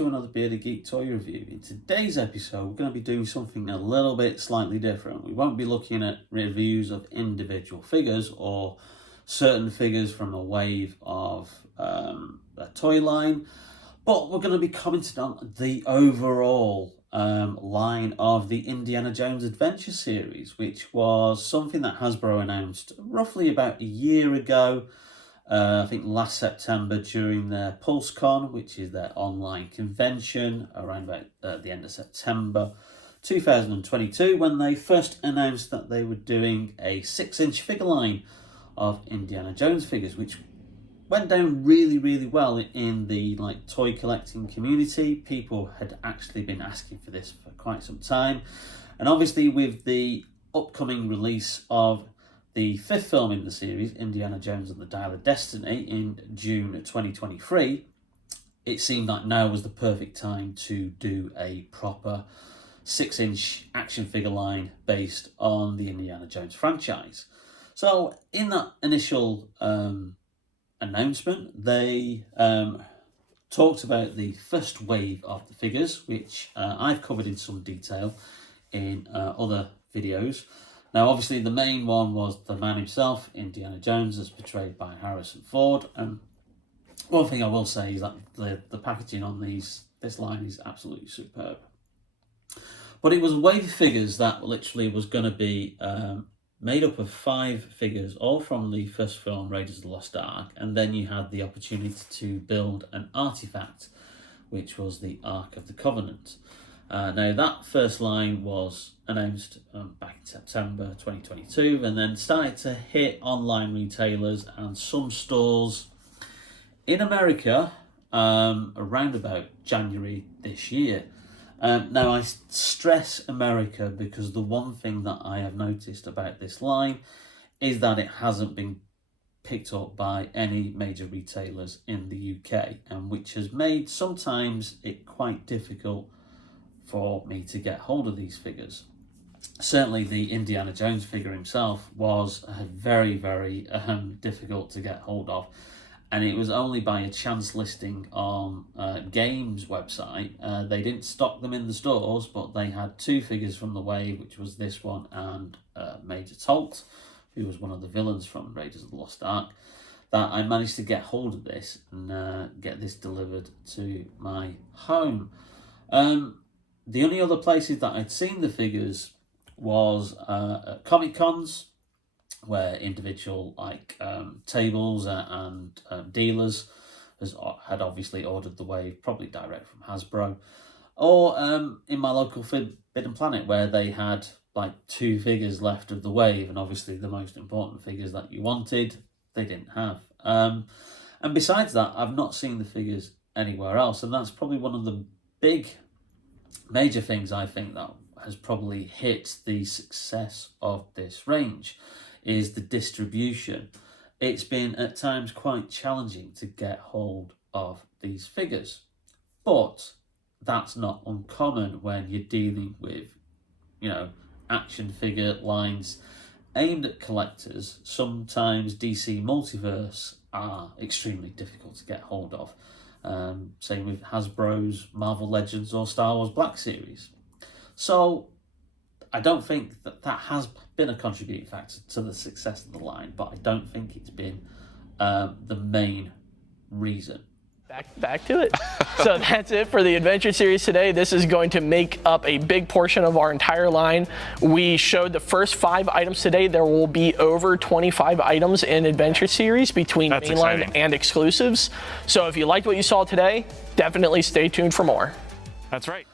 to another Bearded Geek toy review. In today's episode, we're going to be doing something a little bit slightly different. We won't be looking at reviews of individual figures or certain figures from a wave of a toy line, but we're going to be commenting on the overall line of the Indiana Jones Adventure series, which was something that Hasbro announced roughly about a year ago. I think last September during their PulseCon, which is their online convention, around about the end of September 2022, when they first announced that they were doing a 6-inch figure line of Indiana Jones figures, which went down really well in the toy collecting community. People had actually been asking for this for quite some time, and obviously with the upcoming release of the 5th film in the series, Indiana Jones and the Dial of Destiny, in June 2023, it seemed like now was the perfect time to do a proper 6-inch action figure line based on the Indiana Jones franchise. So in that initial announcement, they talked about the first wave of the figures, which I've covered in some detail in other videos. Now, obviously, the main one was the man himself, Indiana Jones, as portrayed by Harrison Ford. And one thing I will say is that the packaging on this line is absolutely superb. But it was a wave of figures that literally was going to be made up of 5 figures, all from the first film, Raiders of the Lost Ark. And then you had the opportunity to build an artifact, which was the Ark of the Covenant. Now, that first line was announced back in September 2022 and then started to hit online retailers and some stores in America around about January this year. Now, I stress America because the one thing that I have noticed about this line is that it hasn't been picked up by any major retailers in the UK, and which has made sometimes it quite difficult for me to get hold of these figures. Certainly the Indiana Jones figure himself was very difficult to get hold of, and it was only by a chance listing on Games website. They didn't stock them in the stores, but they had 2 figures from the wave, which was this one and Major Tolt, who was one of the villains from Raiders of the Lost Ark, that I managed to get hold of this and get this delivered to my home. The only other places that I'd seen the figures was at Comic Cons, where individual tables and dealers had obviously ordered the wave, probably direct from Hasbro, or in my local Forbidden Planet, where they had 2 figures left of the wave, and obviously the most important figures that you wanted they didn't have. And besides that, I've not seen the figures anywhere else, and that's probably one of the major things I think that has probably hit the success of this range is the distribution. It's been at times quite challenging to get hold of these figures, but that's not uncommon when you're dealing with, action figure lines aimed at collectors. Sometimes DC Multiverse are extremely difficult to get hold of. Same with Hasbro's Marvel Legends or Star Wars Black Series. So I don't think that has been a contributing factor to the success of the line, but I don't think it's been the main reason. Back to it. So that's it for the Adventure Series today. This is going to make up a big portion of our entire line. We showed the first 5 items today. There will be over 25 items in Adventure Series between mainline and exclusives. So if you liked what you saw today, definitely stay tuned for more. That's right.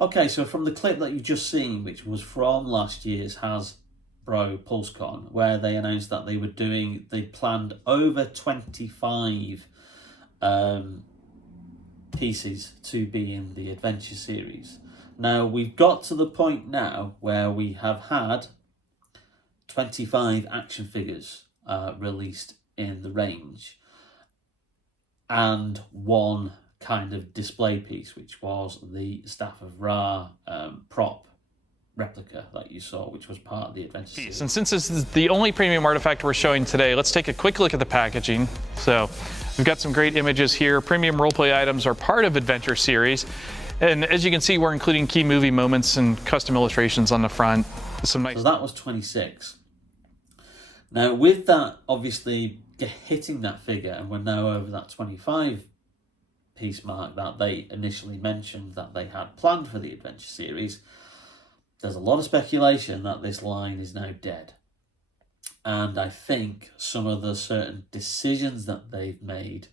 Okay, so from the clip that you've just seen, which was from last year's Hasbro PulseCon, where they announced that they planned over 25 pieces to be in the Adventure Series. Now, we've got to the point now where we have had 25 action figures released in the range, and 1 kind of display piece, which was the Staff of Ra prop replica that you saw, which was part of the adventure series. And since this is the only premium artifact we're showing today, let's take a quick look at the packaging. So we've got some great images here. Premium roleplay items are part of Adventure series. And as you can see, we're including key movie moments and custom illustrations on the front. Some nice. So that was 26. Now with that, obviously hitting that figure, and we're now over that 25 piece mark that they initially mentioned that they had planned for the Adventure series, there's a lot of speculation that this line is now dead. And I think some of the certain decisions that they've made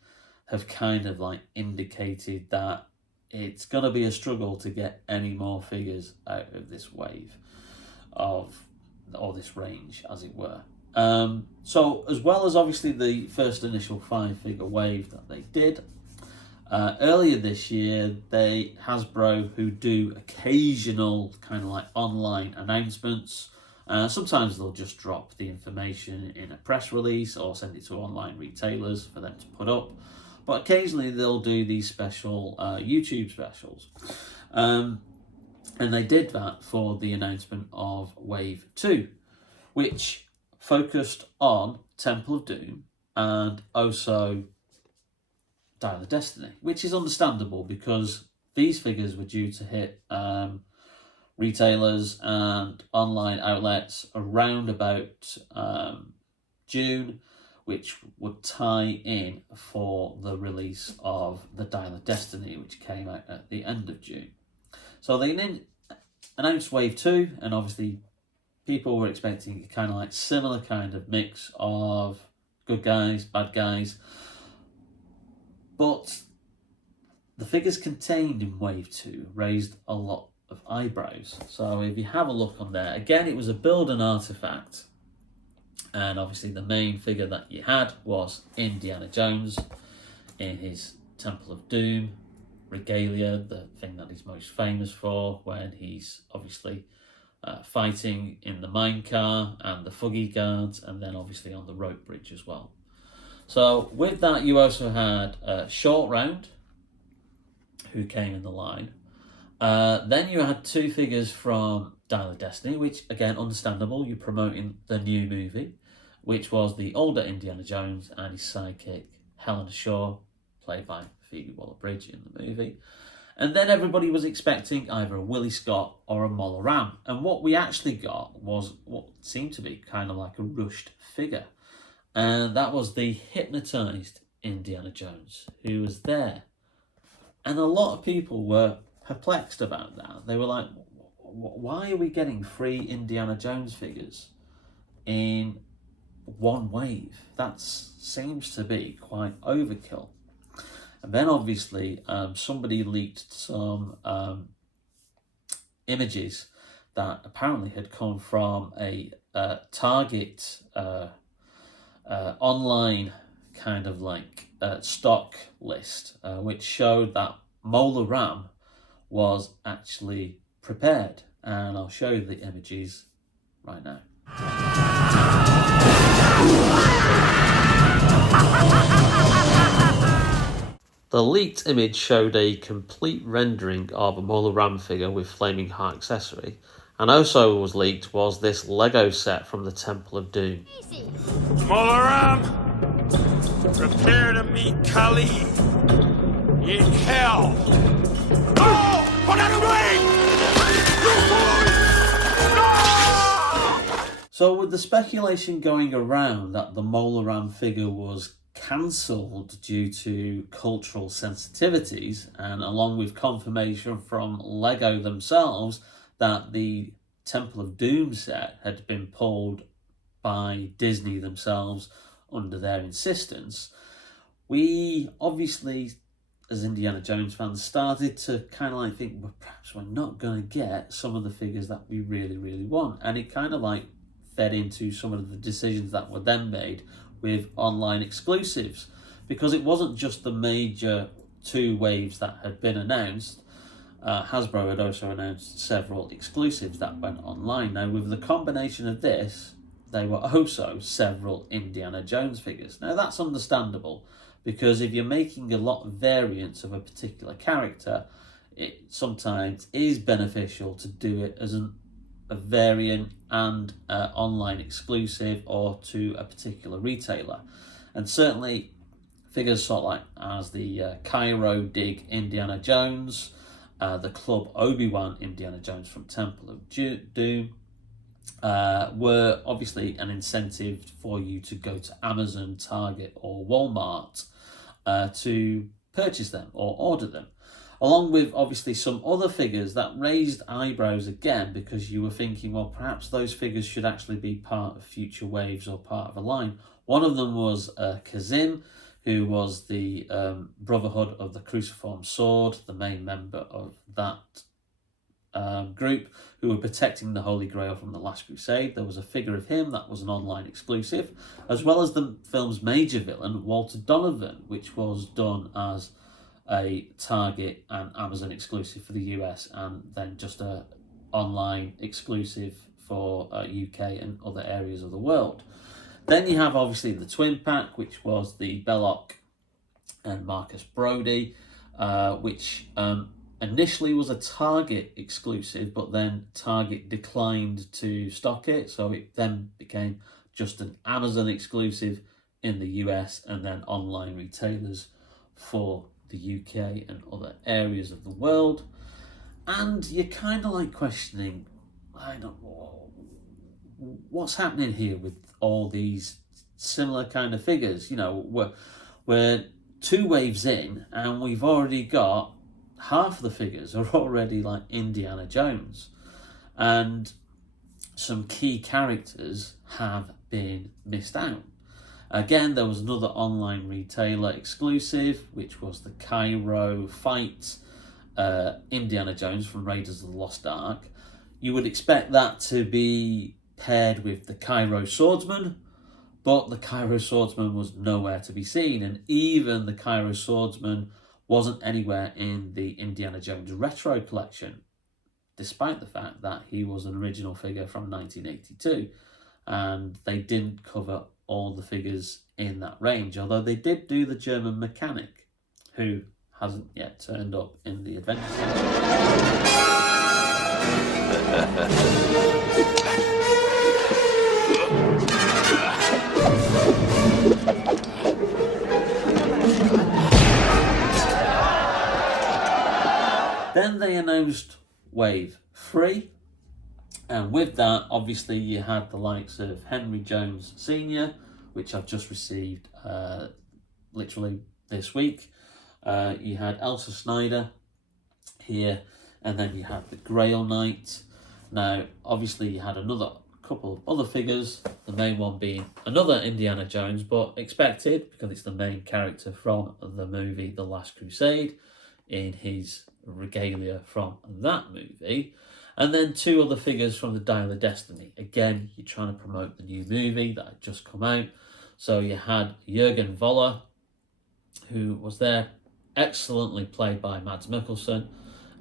have kind of like indicated that it's going to be a struggle to get any more figures out of this wave of, or this range, as it were. So as well as obviously the first initial 5-figure wave that they did, earlier this year, Hasbro, who do occasional kind of like online announcements, sometimes they'll just drop the information in a press release or send it to online retailers for them to put up. But occasionally they'll do these special YouTube specials. And they did that for the announcement of Wave 2, which focused on Temple of Doom and also Dial of Destiny, which is understandable because these figures were due to hit retailers and online outlets around about June, which would tie in for the release of the Dial of Destiny, which came out at the end of June. So they announced Wave 2, and obviously people were expecting a kind of like similar kind of mix of good guys, bad guys. But the figures contained in Wave 2 raised a lot of eyebrows. So if you have a look on there, again, it was a build and artifact. And obviously the main figure that you had was Indiana Jones in his Temple of Doom regalia, the thing that he's most famous for, when he's obviously fighting in the minecart and the Fuggy guards, and then obviously on the rope bridge as well. So with that, you also had Short Round, who came in the line. Then you had 2 figures from Dial of Destiny, which, again, understandable. You're promoting the new movie, which was the older Indiana Jones and his sidekick, Helena Shaw, played by Phoebe Waller-Bridge in the movie. And then everybody was expecting either a Willie Scott or a Mola Ram. And what we actually got was what seemed to be kind of like a rushed figure. And that was the hypnotized Indiana Jones, who was there. And a lot of people were perplexed about that. They were like, why are we getting 3 Indiana Jones figures in one wave? That seems to be quite overkill. And then obviously somebody leaked some images that apparently had come from a Target online kind of like stock list, which showed that Mola Ram was actually prepared. And I'll show you the images right now. The leaked image showed a complete rendering of a Mola Ram figure with flaming heart accessory, and also was leaked was this Lego set from the Temple of Doom. Mola Ram, prepare to meet Kali in hell. Oh! What are you doing? So with the speculation going around that the Mola Ram figure was cancelled due to cultural sensitivities, and along with confirmation from Lego themselves that the Temple of Doom set had been pulled by Disney themselves under their insistence, we obviously, as Indiana Jones fans, started to kind of like think, well, perhaps we're not going to get some of the figures that we really, really want. And it kind of like fed into some of the decisions that were then made with online exclusives, because it wasn't just the major 2 waves that had been announced. Hasbro had also announced several exclusives that went online. Now, with the combination of this, there were also several Indiana Jones figures. Now, that's understandable, because if you're making a lot of variants of a particular character, it sometimes is beneficial to do it as an a variant and online exclusive or to a particular retailer. And certainly figures sort of like as the Cairo Dig Indiana Jones, the Club Obi-Wan Indiana Jones from Temple of Doom, were obviously an incentive for you to go to Amazon, Target or Walmart to purchase them or order them, along with obviously some other figures that raised eyebrows again, because you were thinking, well, perhaps those figures should actually be part of future waves or part of a line. One of them was Kazim, who was the Brotherhood of the Cruciform Sword, the main member of that group, who were protecting the Holy Grail from the Last Crusade. There was a figure of him that was an online exclusive, as well as the film's major villain, Walter Donovan, which was done as a Target and Amazon exclusive for the US, and then just a online exclusive for UK and other areas of the world. Then you have obviously the twin pack, which was the Belloc and Marcus Brody, which initially was a Target exclusive, but then Target declined to stock it, so it then became just an Amazon exclusive in the US and then online retailers for the UK and other areas of the world. And you're kind of like questioning, I don't know, what's happening here with all these similar kind of figures. You know, we're 2 waves in and we've already got half the figures are already like Indiana Jones, and some key characters have been missed out. Again, there was another online retailer exclusive, which was the Cairo Fight Indiana Jones from Raiders of the Lost Ark. You would expect that to be paired with the Cairo Swordsman, but the Cairo Swordsman was nowhere to be seen, and even the Cairo Swordsman wasn't anywhere in the Indiana Jones Retro Collection, despite the fact that he was an original figure from 1982, and they didn't cover all the figures in that range, although they did do the German mechanic, who hasn't yet turned up in the adventure Then they announced Wave 3, and with that, obviously, you had the likes of Henry Jones Sr., which I've just received literally this week. You had Elsa Snyder here, and then you had the Grail Knight. Now, obviously, you had another couple of other figures, the main one being another Indiana Jones, but expected, because it's the main character from the movie The Last Crusade, in his regalia from that movie. And then 2 other figures from the Dial of Destiny. Again, you're trying to promote the new movie that had just come out. So you had Jürgen Voller, who was there, excellently played by Mads Mikkelsen.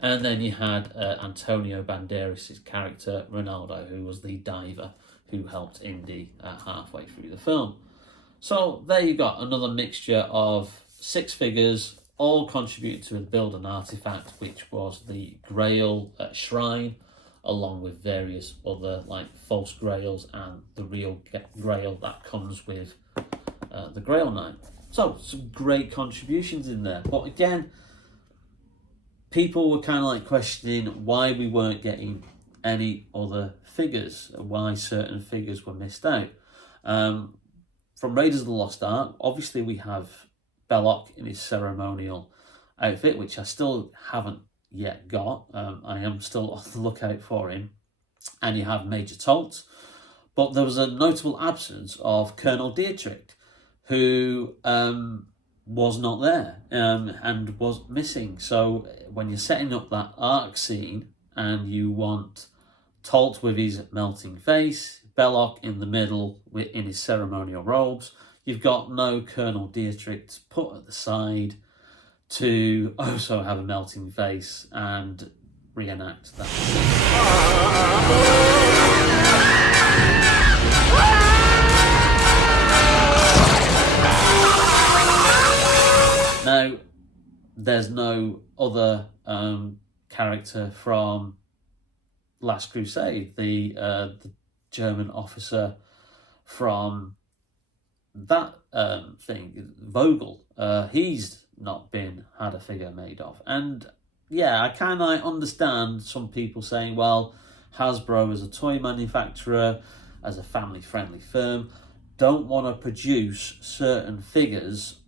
And then you had Antonio Banderas' character, Ronaldo, who was the diver who helped Indy halfway through the film. So there you got another mixture of 6 figures, all contributed to build an artifact, which was the Grail Shrine, along with various other like false Grails and the real Grail that comes with the Grail Knight. So some great contributions in there. But again, people were kind of like questioning why we weren't getting any other figures, why certain figures were missed out. From Raiders of the Lost Ark, obviously we have Belloc in his ceremonial outfit, which I still haven't yet got. I am still on the lookout for him. And you have Major Tolt. But there was a notable absence of Colonel Dietrich, who was not there and was missing. So when you're setting up that arc scene and you want Tolt with his melting face, Belloc in the middle in his ceremonial robes, you've got no Colonel Dietrich put at the side to also have a melting face and reenact that. Now, there's no other character from Last Crusade, the German officer from that thing, Vogel, he's not had a figure made of. And yeah, I kind of understand some people saying, well, Hasbro as a toy manufacturer, as a family-friendly firm, don't want to produce certain figures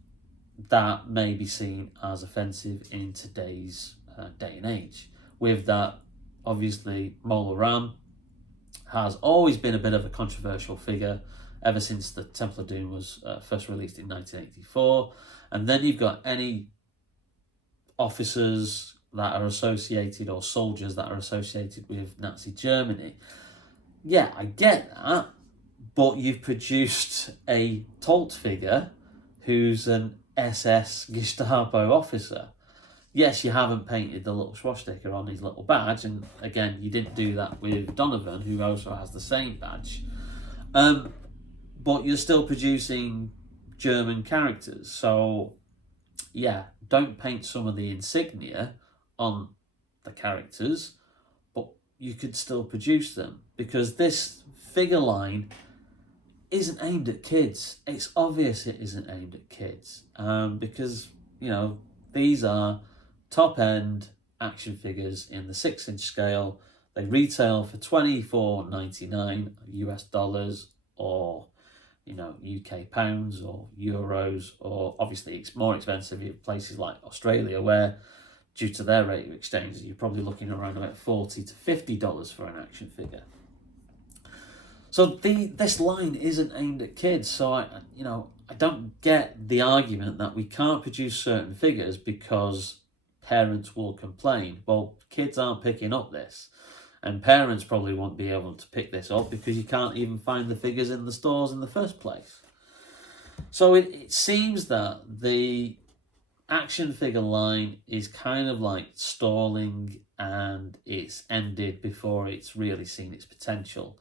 that may be seen as offensive in today's day and age. With that, obviously, Mola Ram has always been a bit of a controversial figure ever since the Temple of Doom was first released in 1984. And then you've got any officers that are associated, or soldiers that are associated with Nazi Germany. Yeah, I get that, but you've produced a Tolt figure who's an SS Gestapo officer. Yes, you haven't painted the little swastika on his little badge, and again, you didn't do that with Donovan, who also has the same badge. But you're still producing German characters, so yeah, don't paint some of the insignia on the characters, but you could still produce them, because this figure line isn't aimed at kids. It's obvious it isn't aimed at kids, because, you know, these are top-end action figures in the 6-inch scale. They retail for $24.99 US dollars, or, you know, UK pounds or euros, or obviously it's more expensive in places like Australia, where due to their rate of exchange, you're probably looking around about $40 to $50 for an action figure. So this line isn't aimed at kids. So I don't get the argument that we can't produce certain figures because parents will complain. Well, kids aren't picking up this, and parents probably won't be able to pick this up because you can't even find the figures in the stores in the first place. So it seems that the action figure line is kind of like stalling, and it's ended before it's really seen its potential.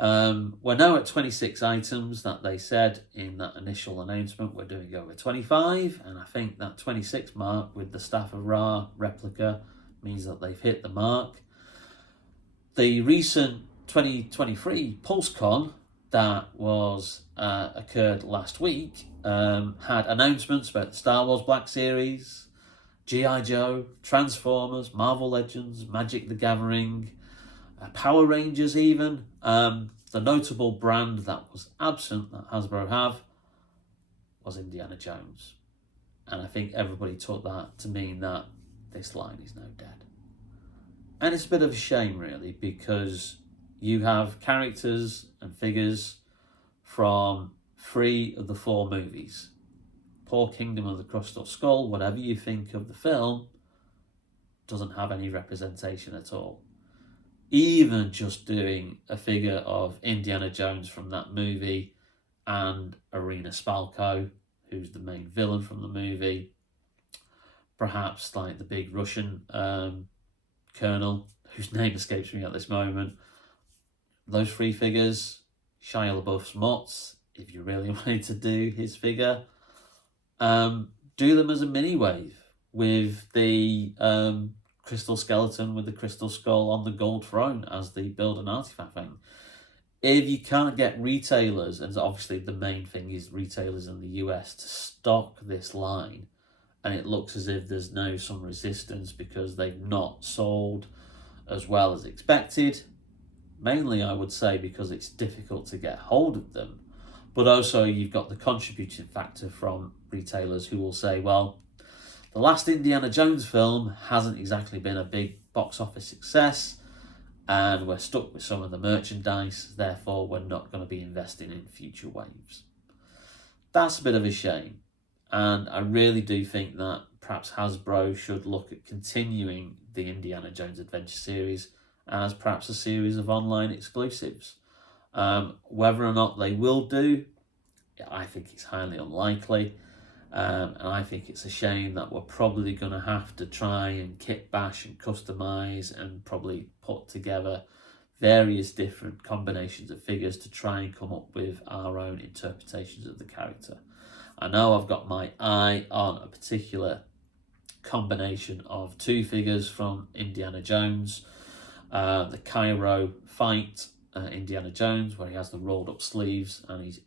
We're now at 26 items that they said in that initial announcement. We're doing over 25, and I think that 26 mark with the Staff of Ra replica means that they've hit the mark. The recent 2023 PulseCon that was occurred last week had announcements about the Star Wars Black Series, G.I. Joe, Transformers, Marvel Legends, Magic the Gathering, Power Rangers even. The notable brand that was absent that Hasbro have was Indiana Jones. And I think everybody took that to mean that this line is now dead. And it's a bit of a shame, really, because you have characters and figures from 3 of the 4 movies. Poor Kingdom of the Crystal Skull, whatever you think of the film, doesn't have any representation at all. Even just doing a figure of Indiana Jones from that movie and Irina Spalko, who's the main villain from the movie, perhaps like the big Russian colonel, whose name escapes me at this moment. Those 3 figures, Shia LaBeouf's Mutts, if you really wanted to do his figure, do them as a mini wave with the crystal skeleton with the crystal skull on the gold throne as the build an artifact thing. If you can't get retailers, and obviously the main thing is retailers in the US, to stock this line, and it looks as if there's now some resistance because they've not sold as well as expected, mainly I would say because it's difficult to get hold of them, but also you've got the contributing factor from retailers who will say, well, the last Indiana Jones film hasn't exactly been a big box office success, and we're stuck with some of the merchandise, therefore we're not going to be investing in future waves. That's a bit of a shame, and I really do think that perhaps Hasbro should look at continuing the Indiana Jones Adventure series as perhaps a series of online exclusives. Whether or not they will do, I think it's highly unlikely. And I think it's a shame that we're probably going to have to try and kit bash and customize and probably put together various different combinations of figures to try and come up with our own interpretations of the character. I know I've got my eye on a particular combination of 2 figures from Indiana Jones. the Cairo fight, Indiana Jones, where he has the rolled up sleeves and he's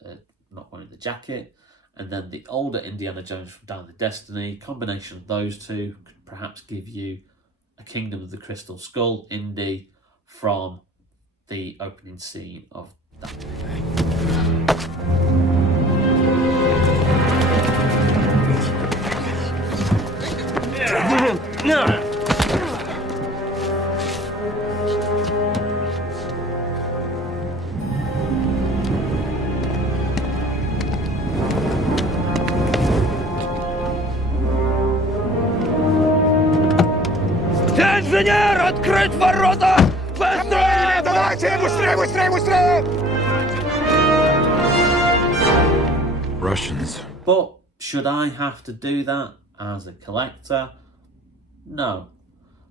not wearing the jacket, and then the older Indiana Jones from Down the Destiny. Combination of those two could perhaps give you a Kingdom of the Crystal Skull Indy from the opening scene of that movie. Инженер, открыть ворота! Быстрее! Давайте, быстрее, быстрее, быстрее! Russians. But should I have to do that as a collector? No,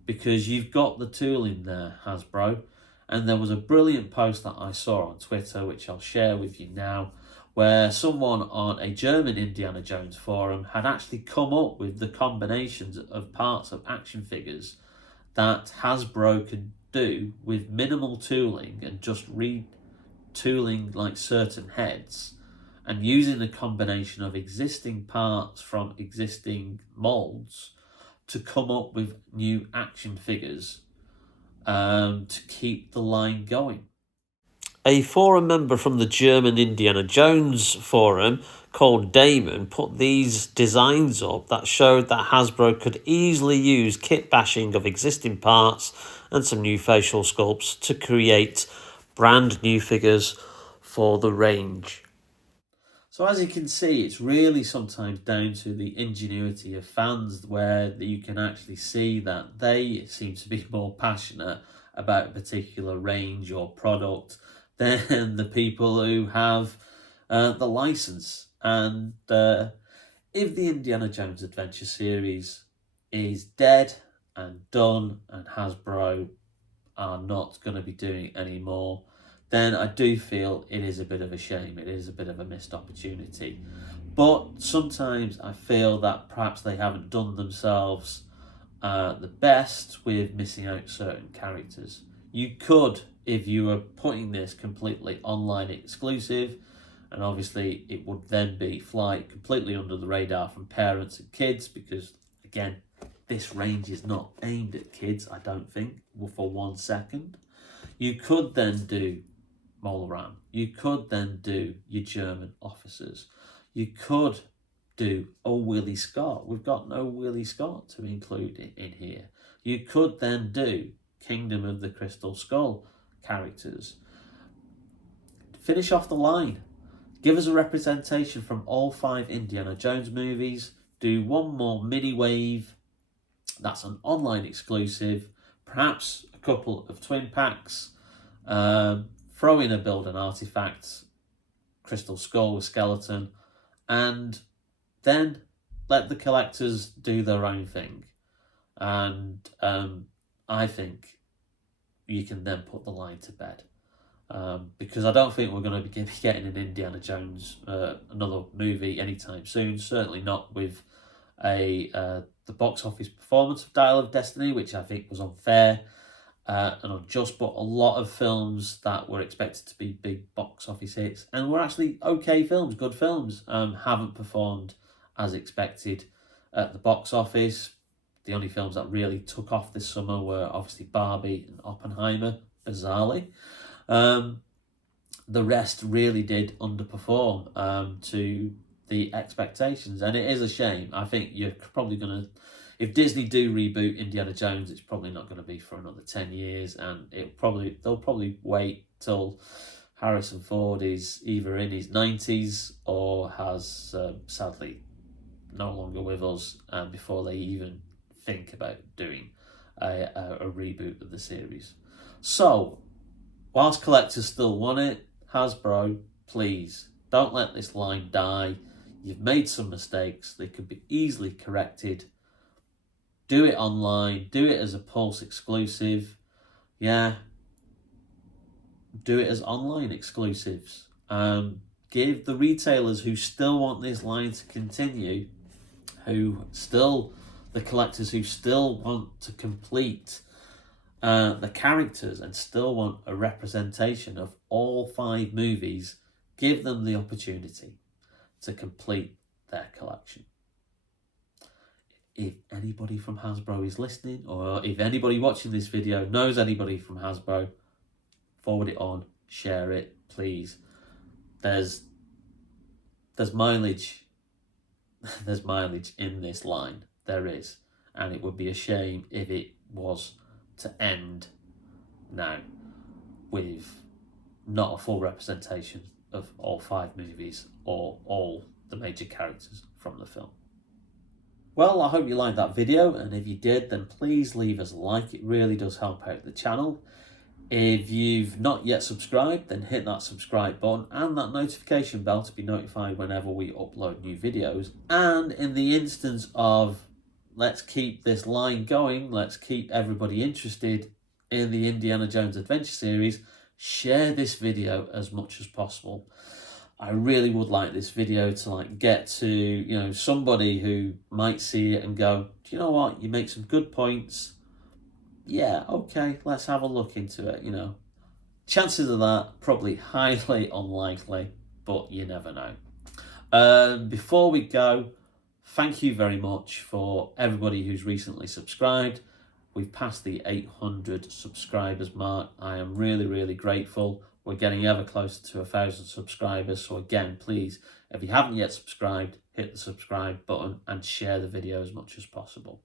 because you've got the tooling there, Hasbro. And there was a brilliant post that I saw on Twitter, which I'll share with you now, where someone on a German Indiana Jones forum had actually come up with the combinations of parts of action figures that Hasbro could do with minimal tooling and just retooling like certain heads and using a combination of existing parts from existing molds to come up with new action figures to keep the line going. A forum member from the German Indiana Jones forum called Damon put these designs up that showed that Hasbro could easily use kit bashing of existing parts and some new facial sculpts to create brand new figures for the range. So as you can see, it's really sometimes down to the ingenuity of fans, where you can actually see that they seem to be more passionate about a particular range or product than the people who have the license. And if the Indiana Jones Adventure series is dead and done and Hasbro are not going to be doing any more, then I do feel it is a bit of a shame. It is a bit of a missed opportunity. But sometimes I feel that perhaps they haven't done themselves the best with missing out certain characters. You could, if you were putting this completely online exclusive, and obviously it would then fly completely under the radar from parents and kids, because again, this range is not aimed at kids, I don't think, for 1 second. You could then do Molaram. You could then do your German officers. You could do Willie Scott. We've got no Willie Scott to include in here. You could then do Kingdom of the Crystal Skull characters. Finish off the line. Give us a representation from all 5 Indiana Jones movies. Do one more mini wave. That's an online exclusive. Perhaps a couple of twin packs. Throw in a build an artifact, Crystal Skull with skeleton, and then let the collectors do their own thing. And I think you can then put the line to bed. Because I don't think we're going to be getting an Indiana Jones, another movie anytime soon. Certainly not with the box office performance of Dial of Destiny, which I think was unfair and unjust. But a lot of films that were expected to be big box office hits and were actually okay films, good films, haven't performed as expected at the box office. The only films that really took off this summer were obviously Barbie and Oppenheimer, bizarrely. The rest really did underperform to the expectations, and it is a shame. I think you're probably going to, if Disney do reboot Indiana Jones, it's probably not going to be for another 10 years, and they'll probably wait till Harrison Ford is either in his 90s or has sadly no longer with us before they even think about doing a reboot of the series. So, whilst collectors still want it, Hasbro, please, don't let this line die. You've made some mistakes. They could be easily corrected. Do it online. Do it as a Pulse exclusive. Yeah. Do it as online exclusives. Give the retailers who still want this line to continue, the collectors who still want to complete the characters and still want a representation of all 5 movies, give them the opportunity to complete their collection. If anybody from Hasbro is listening, or if anybody watching this video knows anybody from Hasbro, forward it on, share it, please. There's mileage. There's mileage in this line. There is. And it would be a shame if it was to end now with not a full representation of all 5 movies or all the major characters from the film. Well, I hope you liked that video, and if you did, then please leave us a like. It really does help out the channel. If you've not yet subscribed, then hit that subscribe button and that notification bell to be notified whenever we upload new videos. And in the instance of let's keep this line going, let's keep everybody interested in the Indiana Jones Adventure series, share this video as much as possible. I really would like this video to get to, somebody who might see it and go, do you know what, you make some good points. Yeah, okay, let's have a look into it, Chances of that, probably highly unlikely, but you never know. Before we go, thank you very much for everybody who's recently subscribed. We've passed the 800 subscribers mark. I am really, really grateful. We're getting ever closer to 1,000 subscribers. So again, please, if you haven't yet subscribed, hit the subscribe button and share the video as much as possible.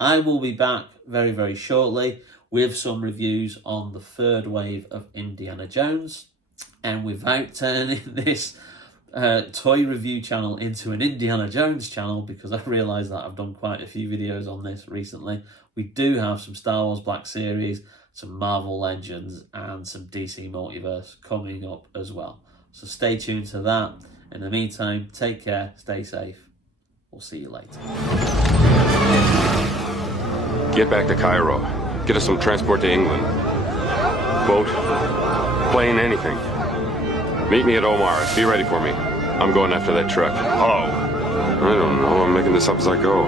I will be back very, very shortly with some reviews on the 3rd wave of Indiana Jones. And without turning this toy review channel into an Indiana Jones channel, because I realise that I've done quite a few videos on this recently, we do have some Star Wars Black Series, some Marvel Legends, and some DC Multiverse coming up as well. So stay tuned to that. In the meantime, take care, stay safe. We'll see you later. Get back to Cairo. Get us some transport to England. Boat, plane, anything. Meet me at Omar. Be ready for me. I'm going after that truck. Hello. I don't know. I'm making this up as I go.